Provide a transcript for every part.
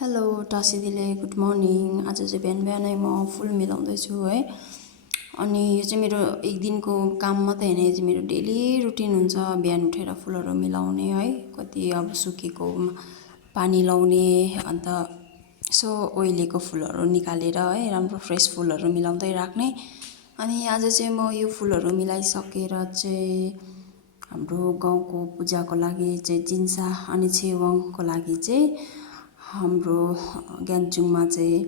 Hello Tashi दिदी good morning. आज चाहिँ बिहान बिहानै म फुल मिलाउँदैछु है। अनि यो चाहिँ मेरो एक दिनको काम मात्रै होइन, यो चाहिँ मेरो डेली रुटिन हुन्छ। बिहान उठेर फुलहरू मिलाउने है, कति अब सुकेको पानी लाउने, अन्त यसो ओइलेको फुलहरू निकालेर है राम्रो फ्रेस फुलहरू मिलाउँदै राख्ने। अनि आज चाहिँ म यो फुलहरू मिलाइसकेर चाहिँ हाम्रो गाउँको पूजाको लागि चाहिँ जिन्सा अनि छेवाङको लागि चाहिँ हाम्रो ग्यान्चुङमा चाहिँ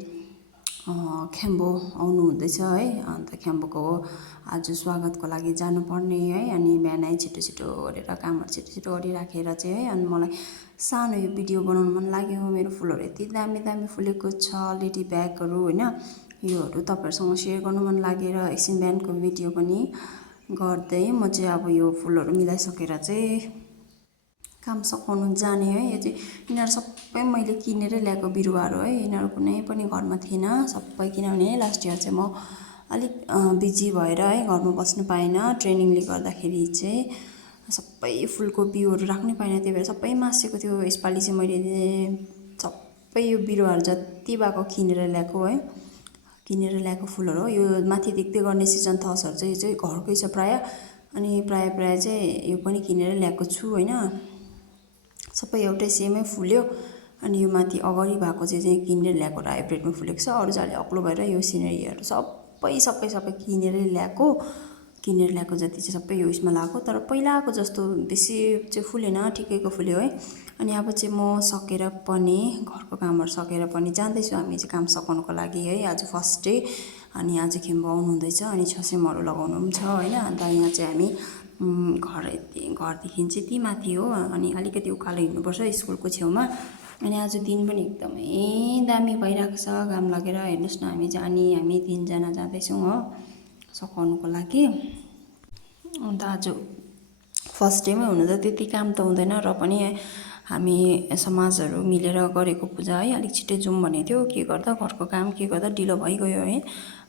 ख्याम्बो आउनु हुँदैछ है। अन्त ख्याम्बोको आज स्वागतको लागि जानुपर्ने है। अनि बिहानै छिटो छिटो गरेर कामहरू छिटो छिटो गरिराखेर चाहिँ है, अनि मलाई सानो यो भिडियो बनाउनु मन लाग्यो। मेरो फुलहरू यति दामी दामी फुलेको छ, लेडी ब्यागहरू होइन, योहरू तपाईँहरूसँग सेयर गर्नु मन लागेर एकछिन बिहानको भिडियो पनि गर्दै म चाहिँ अब यो फुलहरू मिलाइसकेर चाहिँ काम सघाउनु जाने है। यो चाहिँ यिनीहरू सबै मैले किनेर ल्याएको बिरुवाहरू है, यिनीहरू कुनै पनि घरमा थिएन सबै, किनभने लास्ट इयर चाहिँ म अलिक बिजी भएर है घरमा बस्नु पाएन। ट्रेनिङले गर्दाखेरि चाहिँ सबै फुलको बिउहरू राख्नै पाएन, त्यही भएर सबै मासेको थियो। यसपालि चाहिँ मैले सबै यो बिरुवाहरू जति भएको किनेर ल्याएको है, किनेर ल्याएको फुलहरू हो। यो माथि देख्दै गर्ने सिजन थसहरू चाहिँ यो चाहिँ घरकै छ प्रायः, अनि प्रायः चाहिँ यो पनि किनेर ल्याएको छु होइन। सबै एउटै सेमै फुल्यो। अनि यो माथि अगाडि भएको चाहिँ किनेर ल्याएको र हाइब्रिडमा फुलेको छ। अरू चाहिँ अलिक अग्लो भएर यो सिनेरीहरू सबै किनेर ल्याएको जति चाहिँ सबै यो उयसमा लगाएको, तर पहिलाको जस्तो बेसी चाहिँ फुलेन, ठिकैको फुल्यो है। अनि अब चाहिँ म सकेर पनि घरको कामहरू सकेर पनि जाँदैछु हामी चाहिँ काम सघाउनुको लागि है। आज फर्स्ट डे, अनि आज खेम्बो आउनु हुँदैछ, अनि छसेमहरू लगाउनु पनि छ होइन। अन्त यहाँ चाहिँ हामी घरदेखि चाहिँ ती माथि हो, अनि अलिकति उकालो हिँड्नुपर्छ स्कुलको छेउमा। अनि आज दिन पनि एकदमै दामी भइरहेको छ, घाम लागेर। हेर्नुहोस् न, हामी तिनजना जाँदैछौँ हो सघाउनुको लागि। अन्त आज फर्स्ट डेमै हुनु त त्यति काम त हुँदैन, र पनि हामी समाजहरू मिलेर गरेको पूजा है, अलिक छिट्टै जाउँ भनेको थियो। के गर्दा घरको काम के गर्दा ढिलो भइगयो है।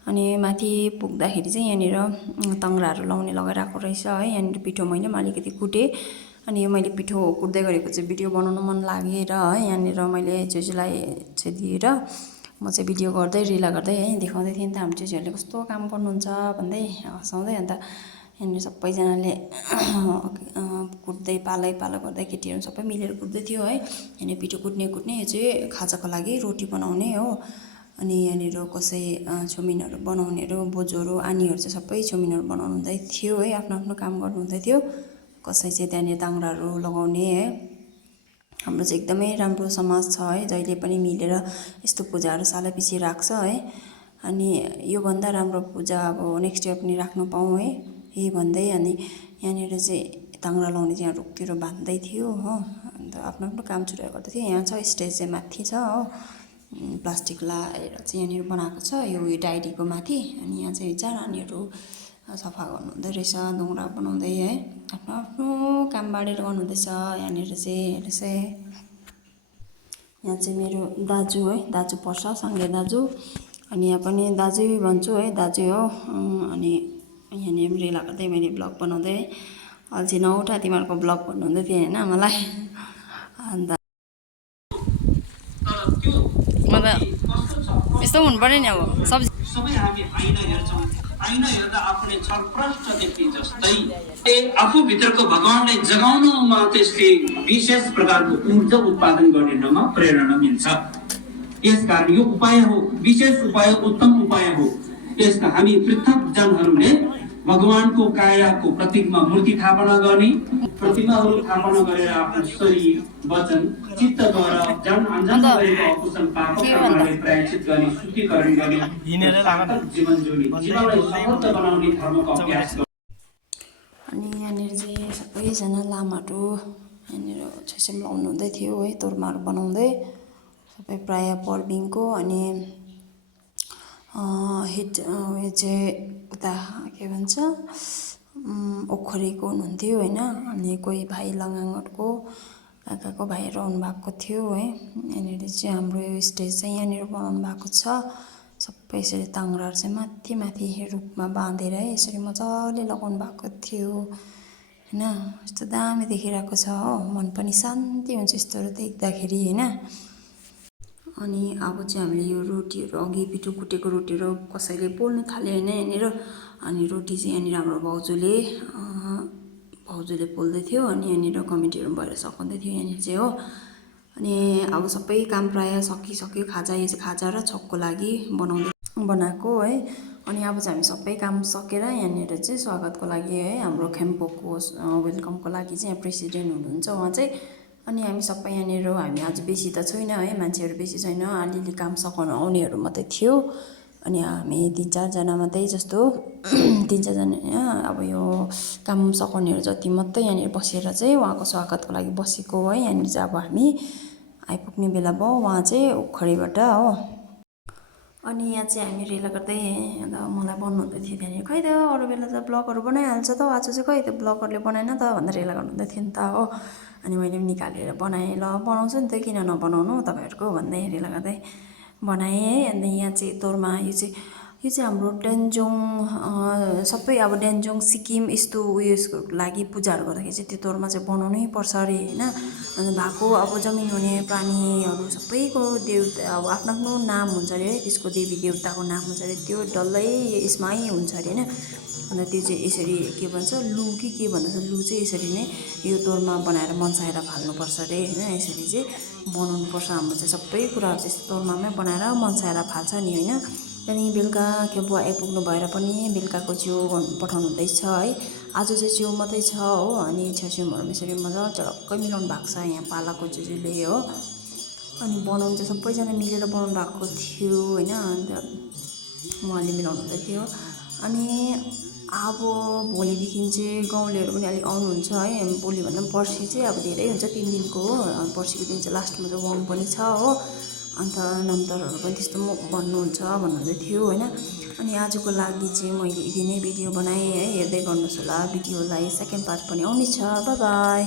अनि माथि पुग्दाखेरि चाहिँ यहाँनिर तङ्ग्राहरू लगाइरहेको रहेछ है। यहाँनिर पिठो मैले पनि अलिकति कुटेँ, अनि यो मैले पिठो कुट्दै गरेको चाहिँ भिडियो बनाउनु मन लागेर है, यहाँनिर मैले चेचुलाई चाहिँ दिएर म चाहिँ भिडियो गर्दै रिला गर्दै है देखाउँदै थिएँ नि त हाम्रो चेचुहरूले कस्तो काम गर्नुहुन्छ भन्दै हँसाउँदै। अन्त यहाँनिर सबैजनाले कुट्दै पालो गर्दै केटीहरू सबै मिलेर कुट्दै थियो है। यहाँनिर पिठो कुट्ने यो चाहिँ खाजाको लागि रोटी बनाउने हो। अनि यहाँनिर कसै चौमिनहरू बनाउनेहरू, बोजूहरू आनीहरू चाहिँ सबै चौमिनहरू बनाउनु हुँदै थियो है, आफ्नो आफ्नो काम गर्नु हुँदै थियो। कसै चाहिँ त्यहाँनिर ताङ्राहरू लगाउने है। हाम्रो चाहिँ एकदमै राम्रो समाज छ है, जहिले पनि मिलेर यस्तो पूजाहरू सालैपछि राख्छ है। अनि योभन्दा राम्रो पूजा अब नेक्स्ट इयर पनि राख्नु पाऊँ है, यही भन्दै। अनि यहाँनिर चाहिँ ताङ्रा लाउने चाहिँ यहाँ रुखतिर बाँध्दै थियो हो। अन्त आफ्नो आफ्नो काम छुटेर गर्दै थियो। यहाँ छ स्टेज चाहिँ माथि छ हो, प्लास्टिक लाएर चाहिँ यहाँनिर बनाएको छ यो डायरीको माथि। अनि यहाँ चाहिँ चार नानीहरू सफा गर्नुहुँदै रहेछ, डोङ्रा बनाउँदै है, आफ्नो आफ्नो काम बाँडेर गर्नुहुँदैछ। यहाँनिर चाहिँ हेर्नुहोस् है, यहाँ चाहिँ मेरो दाजु है, दाजु पर्छ सँगै दाजु। अनि यहाँ पनि दाजु भन्छु है, दाजु हो। अनि यहाँनिर पनि रेला गर्दै मैले ब्लग बनाउँदै, अल्छी नउठा तिमीहरूको ब्लग भन्नुहुँदै थियो होइन मलाई। अन्त म त यस्तो हुनु पऱ्यो नि, अब सबै हामी आइना हेर्दा आफूले छलप्रष्ट देख्ने जस्तै आफूभित्रको भगवानलाई जगाउनमा त्यसले विशेष प्रकारको ऊर्जा उत्पादन गर्नेमा प्रेरणा मिल्छ। यसकारण यो उपाय हो, विशेष उपाय, उत्तम उपाय हो। यसका हामी पृथक जनहरूले भगवानको कायाको प्रतीकमा मूर्ति स्थापना गर्ने, प्रतिमाहरू स्थापना गरेर आफ्नो शरीर, वचन, चित्तद्वारा जन अञ्जन गरेको अकुशल पापकर्मलाई प्रायश्चित गर्ने, शुद्धिकरण गर्ने, जीवन जोडी जीवनलाई समृद्ध बनाउने धर्मको अभ्यास गर्नु। अनि यहाँनिर चाहिँ सबैजना लामाहरू यहाँनिर छैसम लाउनु हुँदै थियो है, तोर्माहरू बनाउँदै सबै प्रायः पर्बिङको। अनि हिट उयो चाहिँ उता के भन्छ ओखरीको हुनुहुन्थ्यो होइन। अनि कोही भाइ लङाङहरूको काकाको भाइहरू आउनुभएको थियो है। यहाँनिर चाहिँ हाम्रो यो स्टेज चाहिँ यहाँनिर बनाउनु भएको छ। सबै यसरी ताङ्राहरू चाहिँ माथि माथि रुखमा बाँधेर है यसरी मजाले लगाउनु भएको थियो होइन। यस्तो दामी देखिरहेको छ हो, मन पनि शान्ति हुन्छ यस्तोहरू देख्दाखेरि होइन। अनि अब चाहिँ हामीले यो रोटीहरू अघि पिठो कुटेको रोटीहरू कसैले पोल्नु थाल्यो होइन यहाँनिर। अनि रोटी चाहिँ यहाँनिर हाम्रो भाउजूले पोल्दै थियो अनि यहाँनिर कमिटीहरू भएर सघाउँदै थियो यहाँनिर चाहिँ हो। अनि अब सबै काम प्रायः सकिसक्यो। खाजा यो चाहिँ खाजा र छकको लागि बनाएको है। अनि अब चाहिँ हामी सबै काम सकेर यहाँनिर चाहिँ स्वागतको लागि है हाम्रो खेम्पोको वेलकमको लागि चाहिँ यहाँ प्रेसिडेन्ट हुनुहुन्छ उहाँ चाहिँ। अनि हामी सबै यहाँनिर हामी आज बेसी त छैन है, मान्छेहरू बेसी छैन, अलिअलि काम सघाउन आउनेहरू मात्रै थियो। अनि हामी 3-4जना मात्रै जस्तो 3-4जना अब यो काम सघाउनेहरू जति मात्रै यहाँनिर बसेर चाहिँ उहाँको स्वागतको लागि बसेको है। यहाँनिर चाहिँ अब हामी आइपुग्ने बेला भयो, उहाँ चाहिँ उखरीबाट हो। अनि यहाँ चाहिँ हामी रेला गर्दै अन्त मलाई भन्नुहुँदै थियो त्यहाँनिर, खै त अरू बेला त ब्लगहरू बनाइहाल्छ त, आज चाहिँ खै त ब्लगरले बनाएन त भनेर रेला गर्नुहुँदै थियो नि त हो। अनि मैले पनि निकालेर बनाएँ, ल बनाउँछु नि त किन नबनाउनु तपाईँहरूको भन्दै रेला गर्दै बनाएँ है। अन्त यहाँ चाहिँ तोरमा यो चाहिँ हाम्रो डेन्जोङ सबै अब डेन्जोङ सिक्किम यस्तो उयसको लागि पूजाहरू गर्दाखेरि चाहिँ त्यो तोरमा चाहिँ बनाउनै पर्छ अरे होइन। अनि भएको अब जमिन हुने प्राणीहरू सबैको देउता अब आफ्नो आफ्नो नाम हुन्छ अरे है, त्यसको देवी देउताको नाम हुन्छ अरे, त्यो डल्लै यसमै हुन्छ अरे होइन। अन्त त्यो चाहिँ यसरी के भन्छ लु कि के भन्दछ, लु चाहिँ यसरी नै यो तोरमा बनाएर मन्साएर फाल्नुपर्छ अरे होइन। यसरी चाहिँ बनाउनुपर्छ हाम्रो चाहिँ सबै कुराहरू चाहिँ तोर्मामै बनाएर मन्साएर फाल्छ नि होइन। त्यहाँदेखि बेलुका बुवा आइपुग्नु भएर पनि बेलुकाको च्याउ पठाउनु हुँदैछ है। आज चाहिँ च्याउ मात्रै छ हो। अनि छ्याउछ्याउहरू यसरी मजा चटक्कै मिलाउनु भएको छ यहाँ पालाको जुजूले हो। अनि बनाउनु चाहिँ सबैजना मिलेर बनाउनु भएको थियो होइन। अन्त उहाँले मिलाउनु हुँदै थियो। अनि अब भोलिदेखि चाहिँ गाउँलेहरू पनि अलिक आउनुहुन्छ है। भोलिभन्दा पनि पर्सि चाहिँ अब धेरै हुन्छ 3 दिनको हो। पर्सिको दिन चाहिँ लास्टमा चाहिँ वाङ पनि छ हो। अन्त नम्तरहरू पनि त्यस्तो भन्नुहुन्छ भन्नुहुँदै थियो होइन। अनि आजको लागि चाहिँ मैले यति नै भिडियो बनाएँ है, हेर्दै गर्नुहोस् होला भिडियोलाई। सेकेन्ड पार्ट पनि आउनेछ। By by.